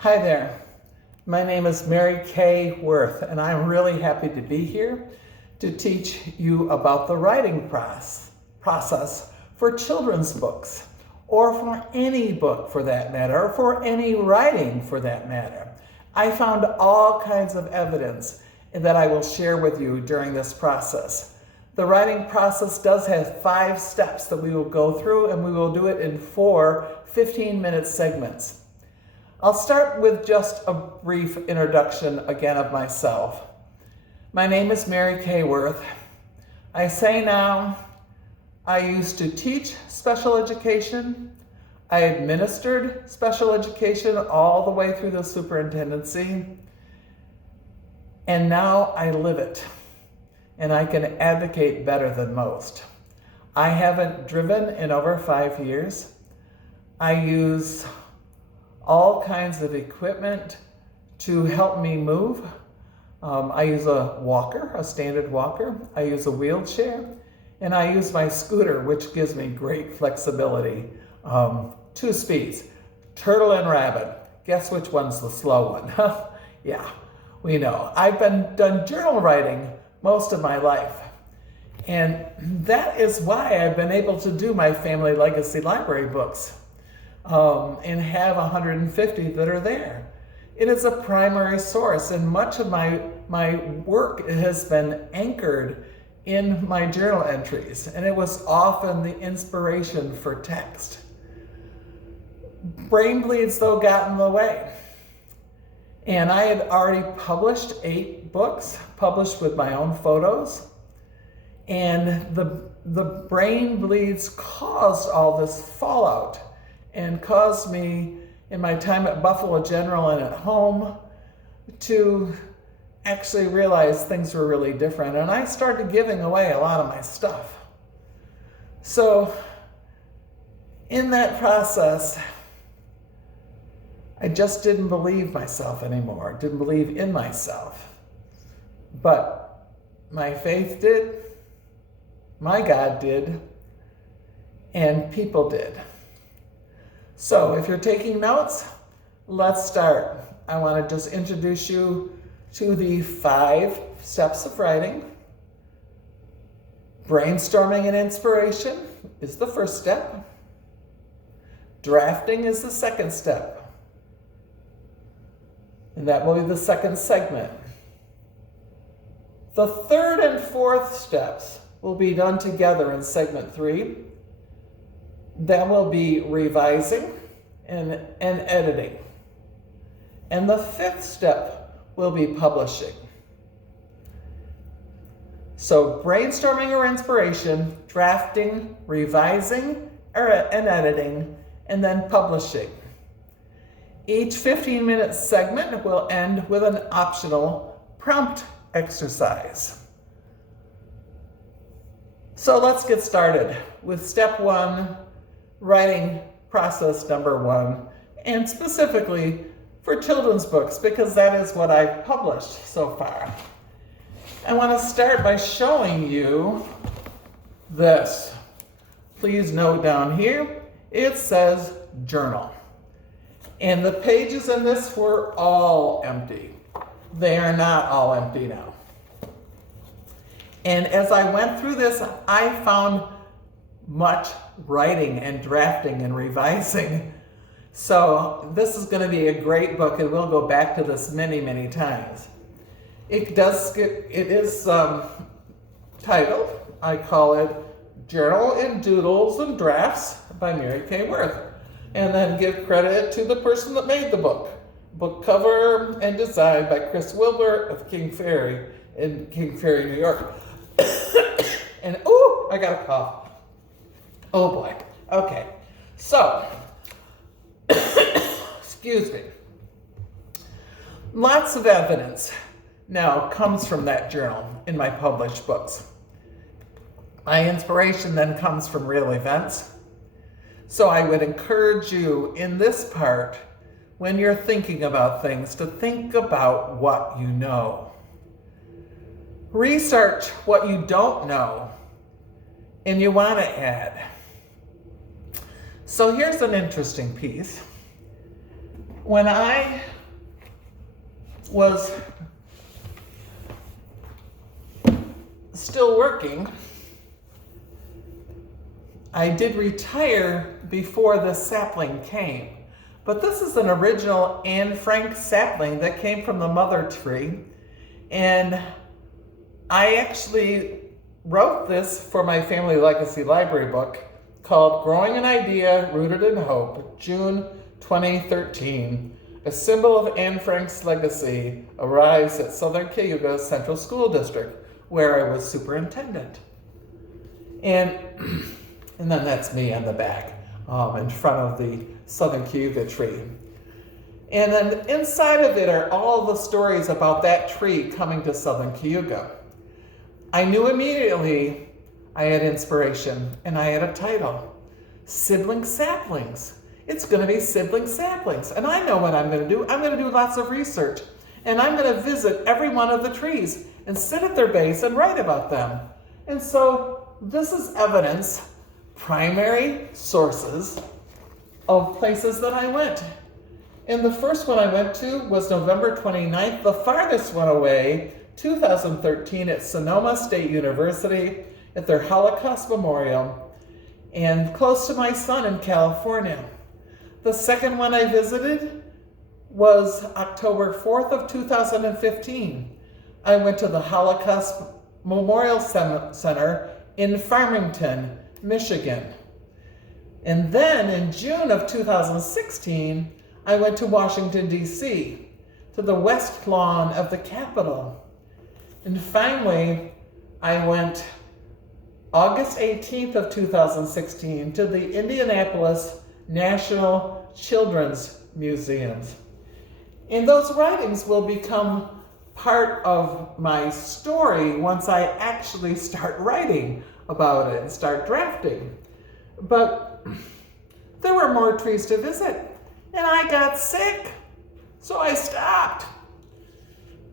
Hi there. My name is Mary Kay Worth, and I'm really happy to be here to teach you about the writing process for children's books, or for any book for that matter, or for any writing for that matter. I found all kinds of evidence that I will share with you during this process. The writing process does have 5 steps that we will go through, and we will do it in 4 15-minute segments. I'll start with just a brief introduction again of myself. My name is Mary Kay Worth. I say now, I used to teach special education. I administered special education all the way through the superintendency. And now I live it. And I can advocate better than most. I haven't driven in over 5 years. I use all kinds of equipment to help me move. I use a walker, a standard walker. I use a wheelchair, and I use my scooter, which gives me great flexibility. 2 speeds, turtle and rabbit. Guess which one's the slow one? Yeah, we know. I've done journal writing most of my life. And that is why I've been able to do my family legacy library books. And have 150 that are there. It is a primary source, and much of my work has been anchored in my journal entries, and it was often the inspiration for text. Brain bleeds, though, got in the way. And I had already published 8 books, published with my own photos, and the brain bleeds caused all this fallout and caused me, in my time at Buffalo General and at home, to actually realize things were really different. And I started giving away a lot of my stuff. So in that process, I just didn't believe myself anymore, didn't believe in myself. But my faith did, my God did, and people did. So if you're taking notes, let's start. I want to just introduce you to the 5 steps of writing. Brainstorming and inspiration is the first step. Drafting is the second step. And that will be the second segment. The third and fourth steps will be done together in segment 3. That will be revising and editing. And the 5th step will be publishing. So brainstorming or inspiration, drafting, revising and editing, and then publishing. Each 15-minute segment will end with an optional prompt exercise. So let's get started with step 1, writing process number 1, and specifically for children's books, because that is what I've published so far. I want to start by showing you this. Please note down here, it says journal. And the pages in this were all empty. They are not all empty now. And as I went through this, I found much writing and drafting and revising. So this is going to be a great book, and we'll go back to this many, many times. It is titled, I call it Journal in Doodles and Drafts by Mary Kay Worth. And then give credit to the person that made the book. Book cover and design by Chris Wilbur of King Ferry in King Ferry, New York. And ooh, I got a cough. Oh boy. Okay. So, excuse me. Lots of evidence now comes from that journal in my published books. My inspiration then comes from real events. So I would encourage you in this part, when you're thinking about things, to think about what you know. Research what you don't know and you want to add. So here's an interesting piece. when I was still working, I did retire before the sapling came. But this is an original Anne Frank sapling that came from the mother tree. And I actually wrote this for my family legacy library book called Growing an Idea Rooted in Hope, June 2013. A symbol of Anne Frank's legacy arrives at Southern Cayuga Central School District, where I was superintendent. And then that's me on the back, in front of the Southern Cayuga tree. And then inside of it are all the stories about that tree coming to Southern Cayuga. I knew immediately I had inspiration, and I had a title, Sibling Saplings. It's going to be Sibling Saplings. And I know what I'm going to do. I'm going to do lots of research, and I'm going to visit every one of the trees and sit at their base and write about them. And so this is evidence, primary sources of places that I went. And the first one I went to was November 29th, the farthest one away, 2013 at Sonoma State University at their Holocaust Memorial, and close to my son in California. The second one I visited was October 4th of 2015. I went to the Holocaust Memorial Center in Farmington, Michigan. And then in June of 2016, I went to Washington, D.C., to the West Lawn of the Capitol. And finally, I went August 18th of 2016 to the Indianapolis National Children's Museums. And those writings will become part of my story once I actually start writing about it and start drafting. But there were more trees to visit, and I got sick, so I stopped.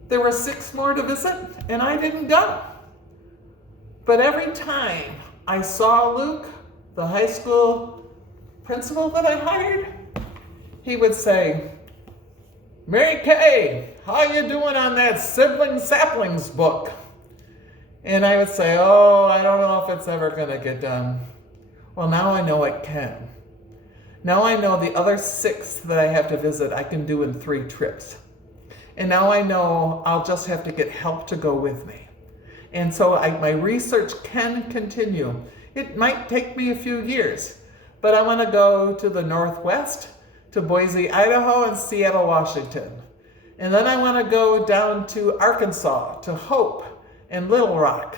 There were 6 more to visit, and I didn't go. But every time I saw Luke, the high school principal that I hired, he would say, "Mary Kay, how you doing on that Sibling Saplings book?" And I would say, "Oh, I don't know if it's ever going to get done." Well, now I know it can. Now I know the other 6 that I have to visit I can do in 3 trips. And now I know I'll just have to get help to go with me. And so my research can continue. It might take me a few years, but I want to go to the Northwest, to Boise, Idaho, and Seattle, Washington. And then I want to go down to Arkansas, to Hope and Little Rock.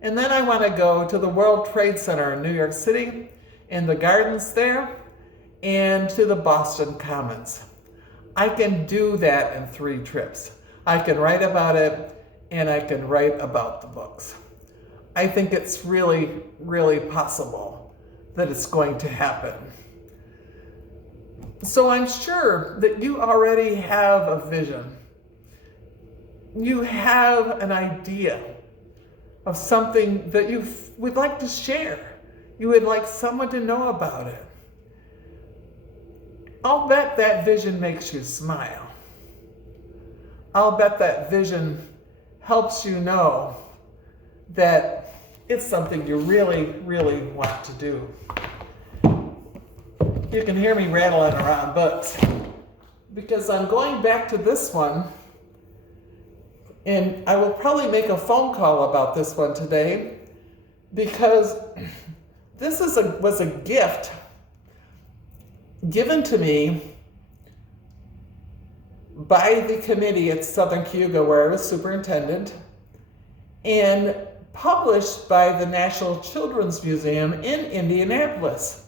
And then I want to go to the World Trade Center in New York City and the gardens there, and to the Boston Commons. I can do that in 3 trips. I can write about it, and I can write about the books. I think it's really, really possible that it's going to happen. So I'm sure that you already have a vision. You have an idea of something that you would like to share. You would like someone to know about it. I'll bet that vision makes you smile. I'll bet that vision helps you know that it's something you really, really want to do. You can hear me rattling around books because I'm going back to this one, and I will probably make a phone call about this one today because this was a gift given to me by the committee at Southern Cayuga, where I was superintendent, and published by the National Children's Museum in Indianapolis.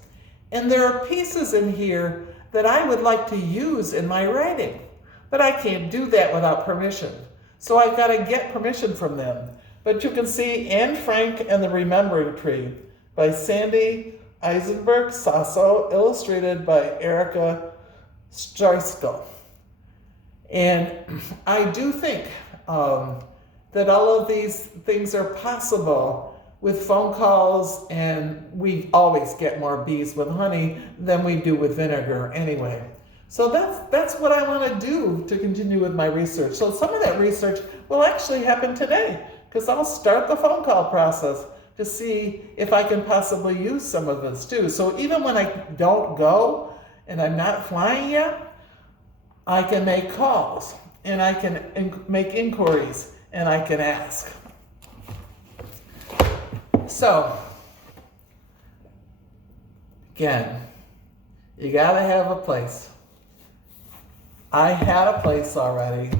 And there are pieces in here that I would like to use in my writing, but I can't do that without permission. So I've got to get permission from them. But you can see Anne Frank and the Remembering Tree by Sandy Eisenberg Sasso, illustrated by Erica Streiskel. And I do think that all of these things are possible with phone calls, and we always get more bees with honey than we do with vinegar anyway. So that's what I want to do to continue with my research. So some of that research will actually happen today, because I'll start the phone call process to see if I can possibly use some of this too. So even when I don't go and I'm not flying yet, I can make calls and I can make inquiries and I can ask. So, again, you gotta have a place. I had a place already.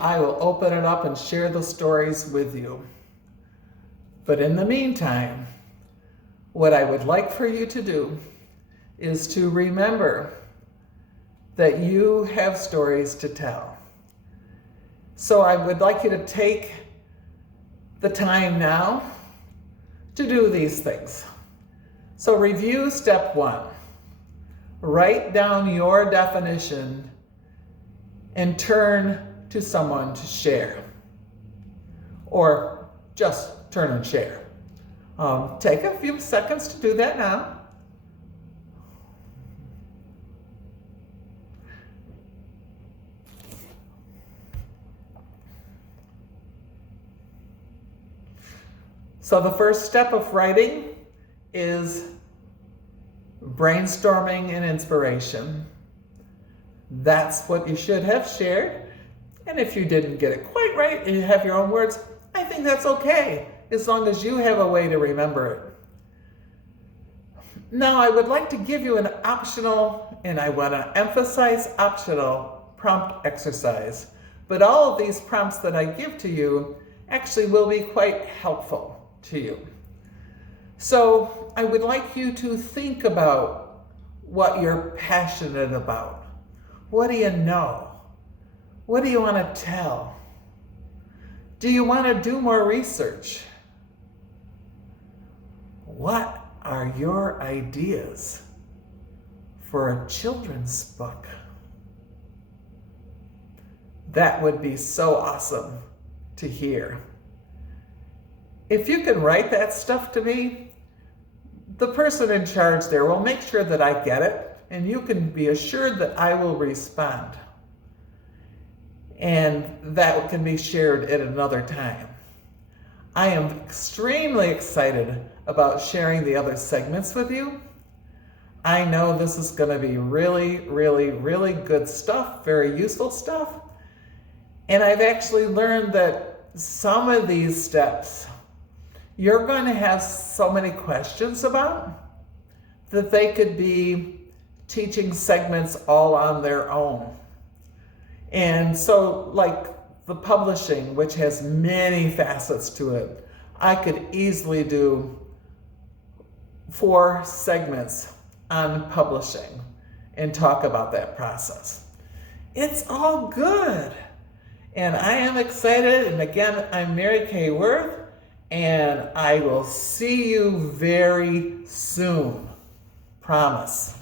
I will open it up and share the stories with you. But in the meantime, what I would like for you to do is to remember that you have stories to tell. So I would like you to take the time now to do these things. So review step 1. Write down your definition and turn to someone to share. Or just turn and share. Take a few seconds to do that now. So the first step of writing is brainstorming and inspiration. That's what you should have shared. And if you didn't get it quite right and you have your own words, I think that's okay, as long as you have a way to remember it. Now I would like to give you an optional, and I want to emphasize optional, prompt exercise. But all of these prompts that I give to you actually will be quite helpful to you. So I would like you to think about what you're passionate about. What do you know? What do you want to tell? Do you want to do more research? What are your ideas for a children's book? That would be so awesome to hear. If you can write that stuff to me, the person in charge there will make sure that I get it, and you can be assured that I will respond. And that can be shared at another time. I am extremely excited about sharing the other segments with you. I know this is going to be really, really, really good stuff, very useful stuff. And I've actually learned that some of these steps you're going to have so many questions about that they could be teaching segments all on their own. And so, like the publishing, which has many facets to it, I could easily do 4 segments on publishing and talk about that process. It's all good. And I am excited. And again, I'm Mary Kay Worth, and I will see you very soon. Promise.